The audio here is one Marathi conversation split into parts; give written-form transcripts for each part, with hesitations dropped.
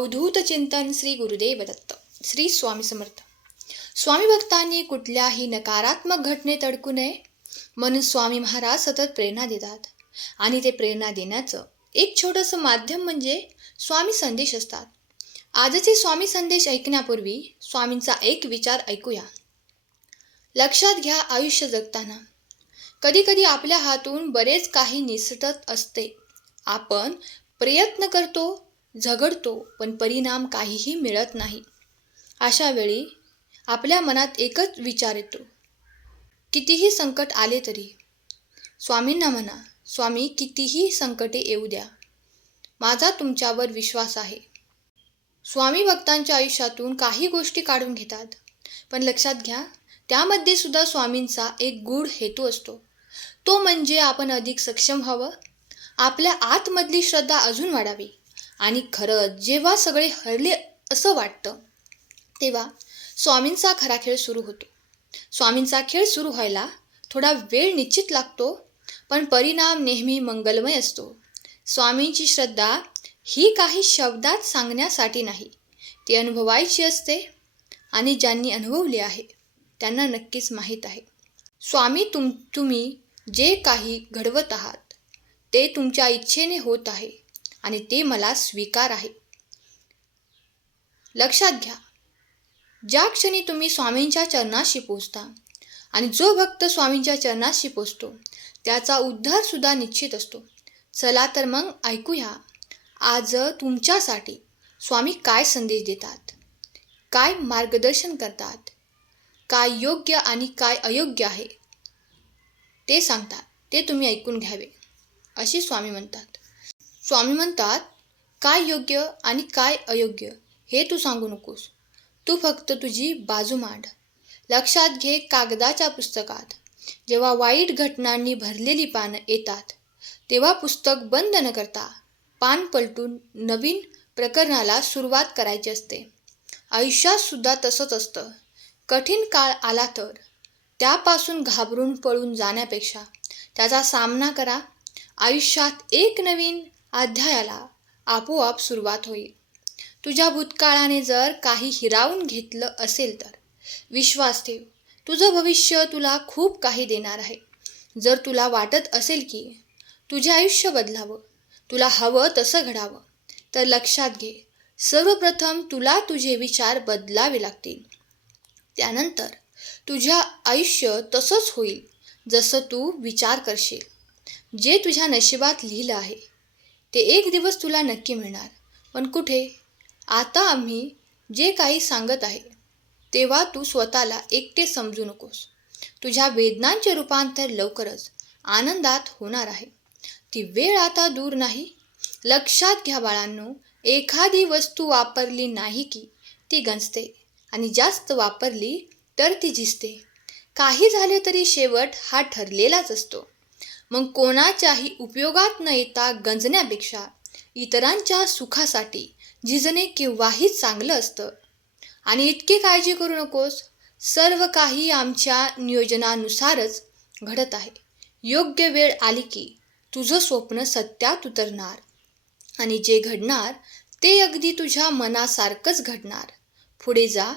अवधूत चिंतन श्री गुरुदेव दत्त. श्री स्वामी समर्थ. स्वामी भक्तांनी कुठल्याही नकारात्मक घटनेत अडकू नये म्हणून स्वामी महाराज सतत प्रेरणा देतात. आणि ते प्रेरणा देण्याचं एक छोटंसं माध्यम म्हणजे स्वामी संदेश असतात. आजचे स्वामी संदेश ऐकण्यापूर्वी स्वामींचा एक विचार ऐकूया. लक्षात घ्या, आयुष्य जगताना कधीकधी आपल्या हातून बरेच काही निसटत असते. आपण प्रयत्न करतो, झगडतो, पण परिणाम काहीही मिळत नाही. अशा वेळी आपल्या मनात एकच विचार येतो, कितीही संकट आले तरी. स्वामींना म्हणा, स्वामी कितीही संकटे येऊ द्या, माझा तुमच्यावर विश्वास आहे. स्वामी भक्तांच्या आयुष्यातून काही गोष्टी काढून घेतात, पण लक्षात घ्या, त्यामध्ये सुद्धा स्वामींचा एक गूढ हेतू असतो. तो म्हणजे आपण अधिक सक्षम व्हावं, आपल्या आतमधली श्रद्धा अजून वाढावी. आणि खरंच जेव्हा सगळे हरले असं वाटतं, तेव्हा स्वामींचा खरा खेळ सुरू होतो. स्वामींचा खेळ सुरू व्हायला थोडा वेळ निश्चित लागतो, पण परिणाम नेहमी मंगलमय असतो. स्वामींची श्रद्धा ही काही शब्दात सांगण्यासाठी नाही, ती अनुभवायची असते. आणि ज्यांनी अनुभवले आहे त्यांना नक्कीच माहीत आहे, स्वामी तुम्ही जे काही घडवत आहात ते तुमच्या इच्छेने होत आहे आणि ते मला स्वीकार आहे. लक्षात घ्या, ज्या क्षणी तुम्ही स्वामींच्या चरणाशी पोचता आणि जो भक्त स्वामींच्या चरणाशी पोचतो त्याचा उद्धार सुद्धा निश्चित असतो. चला तर मग ऐकूया आज तुमच्यासाठी स्वामी काय संदेश देतात, काय मार्गदर्शन करतात, काय योग्य आणि काय अयोग्य आहे ते सांगतात. ते तुम्ही ऐकून घ्यावे अशी स्वामी म्हणतात. स्वामी म्हणतात, काय योग्य आणि काय अयोग्य हे तू सांगू नकोस, तू फक्त तुझी बाजू मांड. लक्षात घे, कागदाच्या पुस्तकात जेव्हा वाईट घटनांनी भरलेली पानं येतात तेव्हा पुस्तक बंद न करता पान पलटून नवीन प्रकरणाला सुरुवात करायची असते. आयुष्यात सुद्धा तसंच असतं. कठीण काळ आला तर त्यापासून घाबरून पळून जाण्यापेक्षा त्याचा सामना करा. आयुष्यात एक नवीन अध्यायाला आपोआप सुरुवात होईल. तुझ्या भूतकाळाने जर काही हिरावून घेतलं असेल तर विश्वास ठेव, तुझं भविष्य तुला खूप काही देणार आहे. जर तुला वाटत असेल की तुझे आयुष्य बदलावं, तुला हवं तसं घडावं, तर लक्षात घे, सर्वप्रथम तुला तुझे विचार बदलावे लागतील. त्यानंतर तुझं आयुष्य तसंच होईल जसं तू विचार करशील. जे तुझ्या नशिबात लिहिलं आहे ते एक दिवस तुला नक्की मिळणार. पण कुठे? आता आम्ही जे काही सांगत आहे तेव्हा तू स्वतःला एकटे समजू नकोस. तुझ्या वेदनांचे रूपांतर लवकरच आनंदात होणार आहे. ती वेळ आता दूर नाही. लक्षात घ्या बाळांनो, एखादी वस्तू वापरली नाही की ती गंजते आणि जास्त वापरली तर ती झिजते. काही झाले तरी शेवट हा ठरलेलाच असतो. मग कोणाच्याही उपयोगात न येता गंजण्यापेक्षा इतरांच्या सुखासाठी झिजणे केव्हाही चांगलं असतं. आणि इतकी काळजी करू नकोस, सर्व काही आमच्या नियोजनानुसारच घडत आहे. योग्य वेळ आली की तुझं स्वप्न सत्यात उतरणार आणि जे घडणार ते अगदी तुझ्या मनासारखंच घडणार. पुढे जा,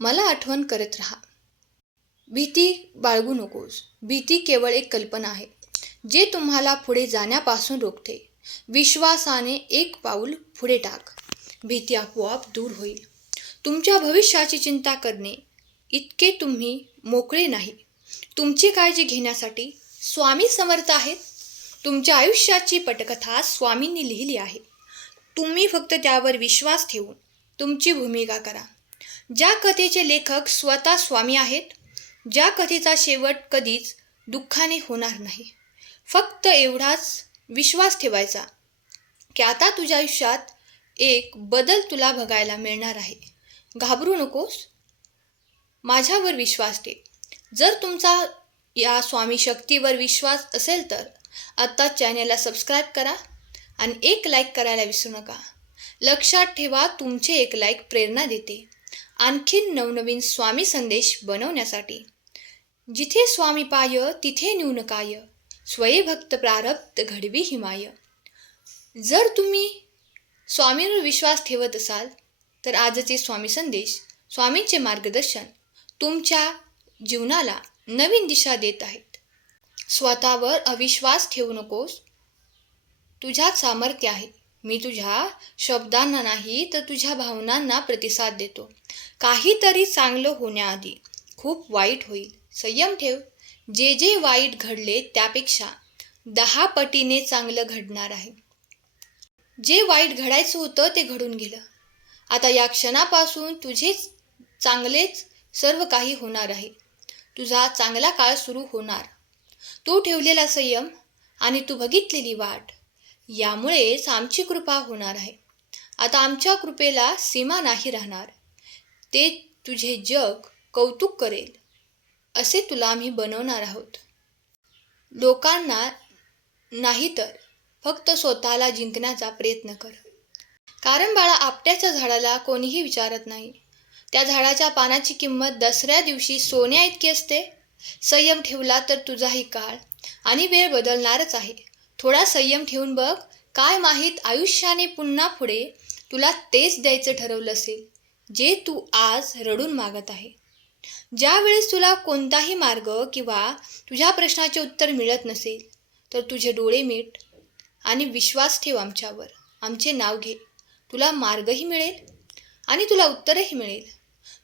मला आठवण करत राहा. भीती बाळगू नकोस. भीती केवळ एक कल्पना आहे जे तुम्हाला पुढे जाण्यापासून रोखते. विश्वासाने एक पाऊल पुढे टाक, भीती आपोआप दूर होईल. तुमच्या भविष्याची चिंता करणे इतके तुम्ही मोकळे नाही. तुमची काळजी घेण्यासाठी स्वामी समर्थ आहेत. तुमच्या आयुष्याची पटकथा स्वामींनी लिहिली आहे. तुम्ही फक्त त्यावर विश्वास ठेवून तुमची भूमिका करा. ज्या कथेचे लेखक स्वतः स्वामी आहेत, ज्या कथेचा शेवट कधीच दुःखाने होणार नाही. फक्त एवढाच विश्वास ठेवायचा की आता तुझ्या आयुष्यात एक बदल तुला बघायला मिळणार आहे. घाबरू नकोस, माझ्यावर विश्वास ठेव. जर तुमचा या स्वामी शक्तीवर विश्वास असेल तर आत्ता चॅनलला सबस्क्राईब करा आणि एक लाईक करायला विसरू नका. लक्षात ठेवा, तुमचे एक लाईक प्रेरणा देते आणखीन नवनवीन स्वामी संदेश बनवण्यासाठी. जिथे स्वामी पाय तिथे न्यूनकाय, स्वये भक्त प्रारब्ध घडवी हिमाय. जर तुम्ही स्वामींवर विश्वास ठेवत असाल तर आजचे स्वामी संदेश, स्वामींचे मार्गदर्शन तुमच्या जीवनाला नवीन दिशा देत आहेत. स्वतःवर अविश्वास ठेवू नकोस. तुझ्यात सामर्थ्य आहे. मी तुझ्या शब्दांना नाही तर तुझ्या भावनांना प्रतिसाद देतो. काहीतरी चांगलं होण्याआधी खूप वाईट होईल. संयम ठेव. जे जे वाईट घडले त्यापेक्षा 10 पटीने चांगलं घडणार आहे. जे वाईट घडायचं होतं ते घडून गेलं. आता या क्षणापासून तुझे चांगलेच सर्व काही होणार आहे. तुझा चांगला काळ सुरू होणार. तू ठेवलेला संयम आणि तू बघितलेली वाट यामुळेच आमची कृपा होणार आहे. आता आमच्या कृपेला सीमा नाही राहणार. ते तुझे जग कौतुक करेल असे तुला आम्ही बनवणार आहोत. लोकांना नाही तर फक्त स्वतःला जिंकण्याचा प्रयत्न कर. कारण बाळा, आपट्याच्या झाडाला कोणीही विचारत नाही. त्या झाडाच्या पानाची किंमत दसऱ्या दिवशी सोन्या इतकी असते. संयम ठेवला तर तुझाही काळ आणि वेळ बदलणारच आहे. थोडा संयम ठेवून बघ. काय माहीत आयुष्याने पुन्हा पुढे तुला तेच द्यायचं ठरवलं असेल जे तू आज रडून मागत आहे. ज्या वेळेस तुला कोणताही मार्ग किंवा तुझ्या प्रश्नाचे उत्तर मिळत नसेल तर तुझे डोळे मिट आणि विश्वास ठेव आमच्यावर. आमचे नाव घे. तुला मार्गही मिळेल आणि तुला उत्तरही मिळेल.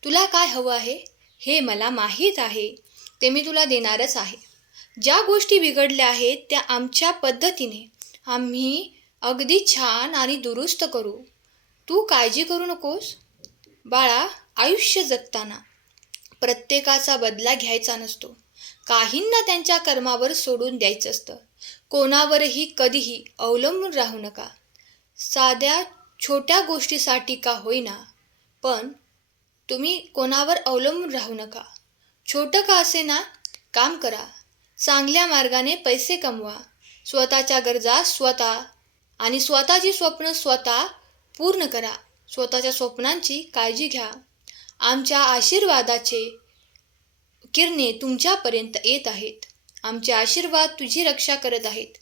तुला काय हवं आहे हे मला माहीत आहे. ते मी तुला देणारच आहे. ज्या गोष्टी बिघडल्या आहेत त्या आमच्या पद्धतीने आम्ही अगदी छान आणि दुरुस्त करू. तू काळजी करू नकोस. बाळा, आयुष्य जगताना प्रत्येकाचा बदला घ्यायचा नसतो. काहींना त्यांच्या कर्मावर सोडून द्यायचं असतं. कोणावरही कधीही अवलंबून राहू नका. साध्या छोट्या गोष्टीसाठी का होईना, पण तुम्ही कोणावर अवलंबून राहू नका. छोटं का असेना काम करा. चांगल्या मार्गाने पैसे कमवा. स्वतःच्या गरजा स्वतः आणि स्वतःची स्वप्न स्वतः पूर्ण करा. स्वतःच्या स्वप्नांची काळजी घ्या. आमच्या आशीर्वादाचे किरणे तुमच्यापर्यंत येत आहेत. आमचे आशीर्वाद तुझी रक्षा करत आहेत.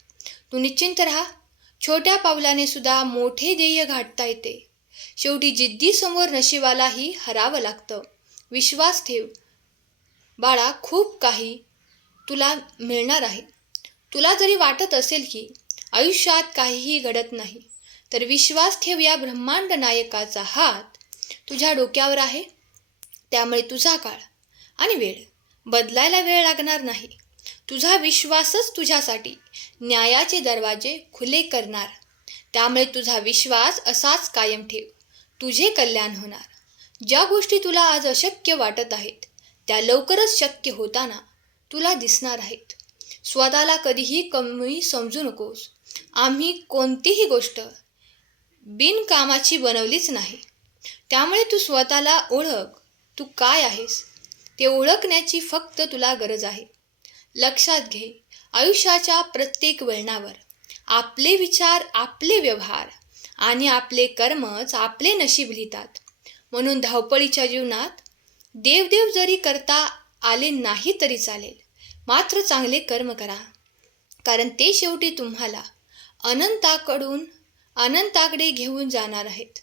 तू निश्चिंत राहा. छोट्या पावलाने सुद्धा मोठे ध्येय गाठता येते. शेवटी जिद्दीसमोर नशिबालाही हरावं लागतं. विश्वास ठेव बाळा, खूप काही तुला मिळणार आहे. तुला जरी वाटत असेल की आयुष्यात काहीही घडत नाही, तर विश्वास ठेव, या ब्रह्मांड नायकाचा हात तुझ्या डोक्यावर आहे. त्यामुळे तुझा काळ आणि वेळ बदलायला वेळ लागणार नाही. तुझा विश्वासच तुझ्यासाठी न्यायाचे दरवाजे खुले करणार. त्यामुळे तुझा विश्वास असाच कायम ठेव. तुझे कल्याण होणार. ज्या गोष्टी तुला आज अशक्य वाटत आहेत त्या लवकरच शक्य होताना तुला दिसणार आहेत. स्वतःला कधीही कमी समजू नकोस. आम्ही कोणतीही गोष्ट बिनकामाची बनवलीच नाही. त्यामुळे तू स्वतःला ओळख. तू काय आहेस ते ओळखण्याची फक्त तुला गरज आहे. लक्षात घे, आयुष्याच्या प्रत्येक वळणावर आपले विचार, आपले व्यवहार आणि आपले कर्मच आपले नशीब लिहितात. म्हणून धावपळीच्या जीवनात देवदेव जरी करता आले नाही तरी चालेल, मात्र चांगले कर्म करा. कारण ते शेवटी तुम्हाला अनंताकडून अनंताकडे घेऊन जाणार आहेत.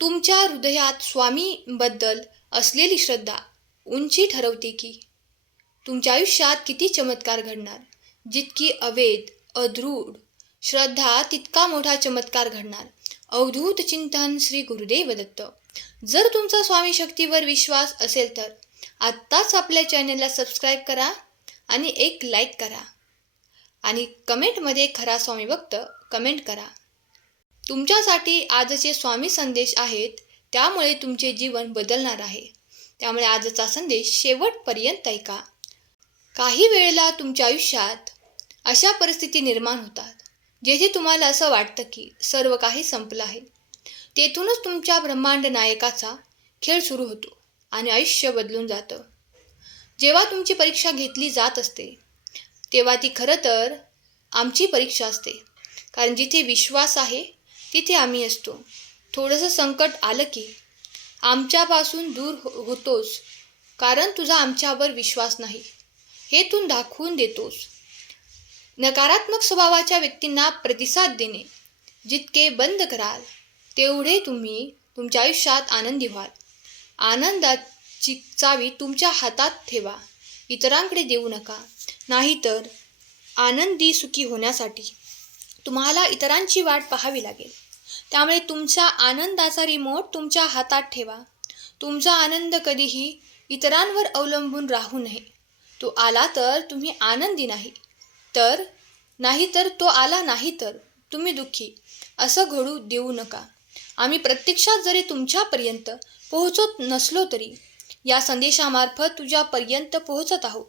तुमच्या हृदयात स्वामींबद्दल असलेली श्रद्धा उंची ठरवते की तुमच्या आयुष्यात किती चमत्कार घडणार. जितकी अवेद अदृढ श्रद्धा तितका मोठा चमत्कार घडणार. अवधूत चिंतन श्री गुरुदेव दत्त. जर तुमचा स्वामी शक्तीवर विश्वास असेल तर आत्ताच आपल्या चॅनलला सबस्क्राईब करा आणि एक लाईक करा आणि कमेंटमध्ये खरा स्वामी भक्त कमेंट करा. तुमच्यासाठी आजचे स्वामी संदेश आहेत, त्यामुळे तुमचे जीवन बदलणार आहे. त्यामुळे आजचा संदेश शेवटपर्यंत ऐका. काही वेळेला तुमच्या आयुष्यात अशा परिस्थिती निर्माण होतात जेथे तुम्हाला असं वाटतं की सर्व काही संपलं आहे. तेथूनच तुमच्या ब्रह्मांड नायकाचा खेळ सुरू होतो आणि आयुष्य बदलून जातं. जेव्हा तुमची परीक्षा घेतली जात असते तेव्हा ती खरं तर आमची परीक्षा असते. कारण जिथे विश्वास आहे तिथे आम्ही असतो. थोडंसं संकट आलं की आमच्यापासून दूर होतोस, कारण तुझा आमच्यावर विश्वास नाही हे तू दाखवून देतोस. नकारात्मक स्वभावाच्या व्यक्तींना प्रतिसाद देणे जितके बंद कराल तेवढे तुम्ही तुमच्या आयुष्यात आनंदी व्हाल. आनंदाची चावी तुमच्या हातात ठेवा, इतरांकडे देऊ नका. नाहीतर आनंदी सुखी होण्यासाठी तुम्हाला इतरांची वाट पाहावी लागेल. त्यामुळे तुमच्या आनंदाचा रिमोट तुमच्या हातात ठेवा. तुमचा आनंद कधीही इतरांवर अवलंबून राहू नये. तो आला तर तुम्ही आनंदी नाही तर तो आला नाही तर तुम्ही दुःखी, असं घडू देऊ नका. आम्ही प्रत्यक्षात जरी तुमच्यापर्यंत पोहोचत नसलो तरी या संदेशामार्फत तुझ्यापर्यंत पोहोचत आहोत,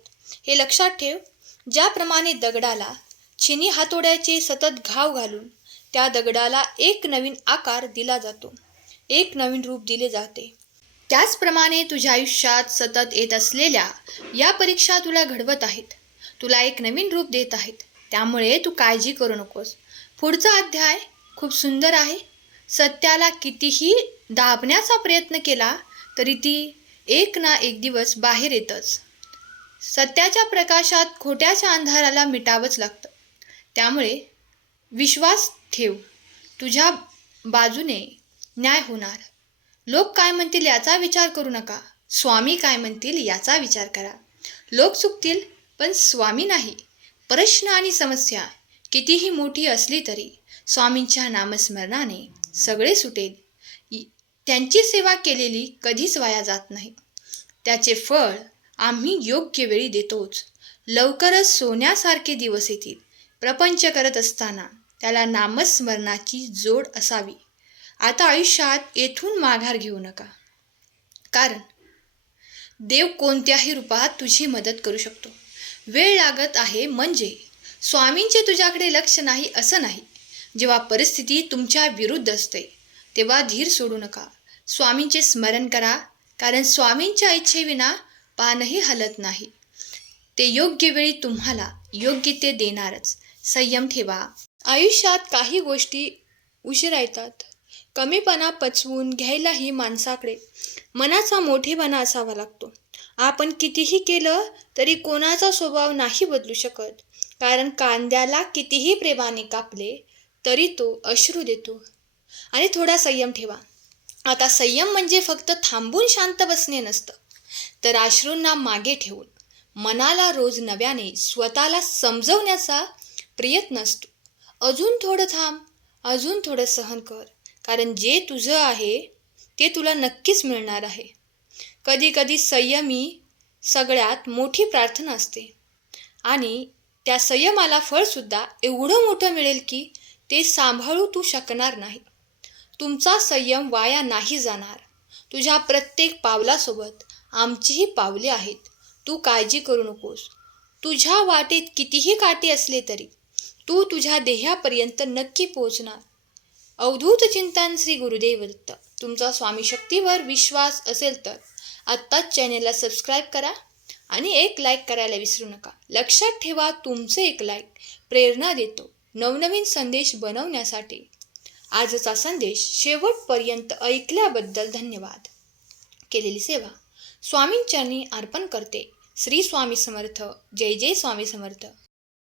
हे लक्षात ठेव. ज्याप्रमाणे दगडाला छिनी हातोड्याचे सतत घाव घालून त्या दगडाला एक नवीन आकार दिला जातो, एक नवीन रूप दिले जाते, त्याचप्रमाणे तुझ्या आयुष्यात सतत येत असलेल्या या परीक्षा तुला घडवत आहेत, तुला एक नवीन रूप देत आहेत. त्यामुळे तू काळजी करू नकोस. पुढचा अध्याय खूप सुंदर आहे. सत्याला कितीही दाबण्याचा प्रयत्न केला तरी ती एक ना एक दिवस बाहेर येतच. सत्याच्या प्रकाशात खोट्याच्या अंधाराला मिटावंच लागतं. त्यामुळे विश्वास ठेव, तुझ्या बाजूने न्याय होणार. लोक काय म्हणतील याचा विचार करू नका, स्वामी काय म्हणतील याचा विचार करा. लोक चुकतील पण स्वामी नाही. प्रश्न आणि समस्या कितीही मोठी असली तरी स्वामींच्या नामस्मरणाने सगळे सुटेल. त्यांची सेवा केलेली कधीच वाया जात नाही. त्याचे फळ आम्ही योग्य वेळी देतोच. लवकरच सोन्यासारखे दिवस येतील. प्रपंच करत असताना त्याला नामस्मरणाची जोड असावी. आता आयुष्यात येथून माघार घेऊ नका, कारण देव कोणत्याही रूपात तुझी मदत करू शकतो. वेळ लागत आहे म्हणजे स्वामींचे तुझ्याकडे लक्ष नाही असं नाही. जेव्हा परिस्थिती तुमच्या विरुद्ध असते तेव्हा धीर सोडू नका. स्वामींचे स्मरण करा, कारण स्वामींच्या इच्छेविना पानही हलत नाही. ते योग्य वेळी तुम्हाला योग्य ते देणारच. संयम ठेवा. आयुष्यात काही गोष्टी उशिरा येतात. कमीपणा पचवून घ्यायलाही माणसाकडे मनाचा मोठेपणा असावा लागतो. आपण कितीही केलं तरी कोणाचा स्वभाव नाही बदलू शकत, कारण कांद्याला कितीही प्रेमाने कापले तरी तो अश्रू देतो. आणि थोडा संयम ठेवा. आता संयम म्हणजे फक्त थांबून शांत बसणे नसतं, तर अश्रूंना मागे ठेवून मनाला रोज नव्याने स्वतःला समजवण्याचा प्रयत्न असतो. अजून थोडं थांब, अजून थोडं सहन कर, कारण जे तुझं आहे ते तुला नक्कीच मिळणार आहे. कधी कधी संयमी सगळ्यात मोठी प्रार्थना असते आणि त्या संयमाला फळसुद्धा एवढं मोठं मिळेल की ते सांभाळू तू शकणार नाही. तुमचा संयम वाया नाही जाणार. तुझ्या प्रत्येक पावलासोबत आमचीही पावले आहेत. तू काळजी करू नकोस. तुझ्या वाटेत कितीही काटे असले तरी तू तुझ्या ध्येयापर्यंत नक्की पोहोचणार. अवधूत चिंतन श्री गुरुदेव दत्त. तुमचा स्वामी शक्तीवर विश्वास असेल तर आत्ताच चॅनेलला सबस्क्राईब करा आणि एक लाईक करायला विसरू नका. लक्षात ठेवा, तुमचे एक लाईक प्रेरणा देतो नवनवीन संदेश बनवण्यासाठी. आजचा संदेश शेवटपर्यंत ऐकल्याबद्दल धन्यवाद. केलेली सेवा स्वामींचरणी अर्पण करते. श्री स्वामी समर्थ. जय जय स्वामी समर्थ.